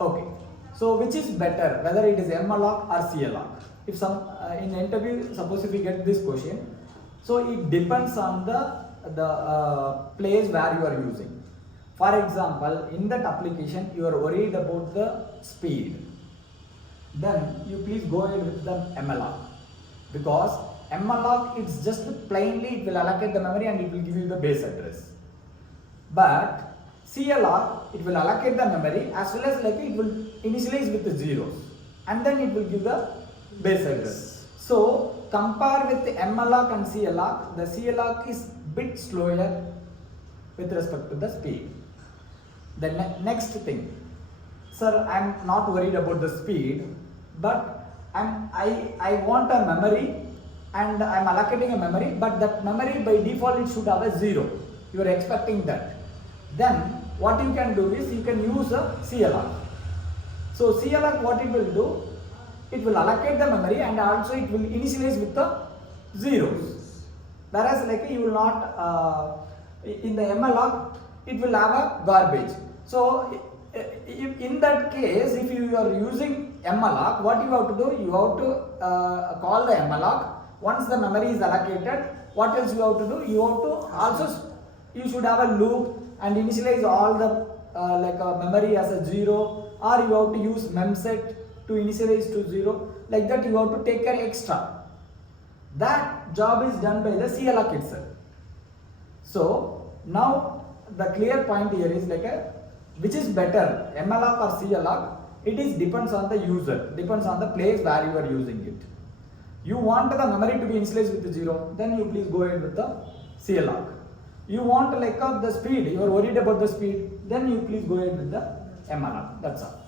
Okay. So which is better, whether it is malloc or calloc? If some in interview, suppose if we get this question, so it depends on the place where you are using. For example, in that application you are worried about the speed, then you please go ahead with the malloc, because malloc it's just plainly it will allocate the memory and it will give you the base address. But calloc, it will allocate the memory as well as like it will initialize with the zeros and then it will give the base address. So compare with the malloc and calloc, the calloc is bit slower with respect to the speed. The next thing, sir, I am not worried about the speed, but I want a memory and I am allocating a memory, but that memory by default it should have a 0. You are expecting that. Then what you can do is you can use a calloc. So calloc, what it will do, it will allocate the memory and also it will initialize with the zeros. Whereas like you will not in the malloc it will have a garbage. So if in that case, if you are using malloc, what you have to do, you have to call the malloc. Once the memory is allocated, what else you have to do? You have to also, you should have a loop and initialize all the like memory as a 0, or you have to use memset to initialize to 0. Like that you have to take care extra. That job is done by the calloc itself. So now the clear point here is like which is better, malloc or calloc? It is depends on the user, depends on the place where you are using it. You want the memory to be initialized with the 0, then you please go ahead with the calloc. You want like the speed, you are worried about the speed, then you please go ahead with the malloc. That's all.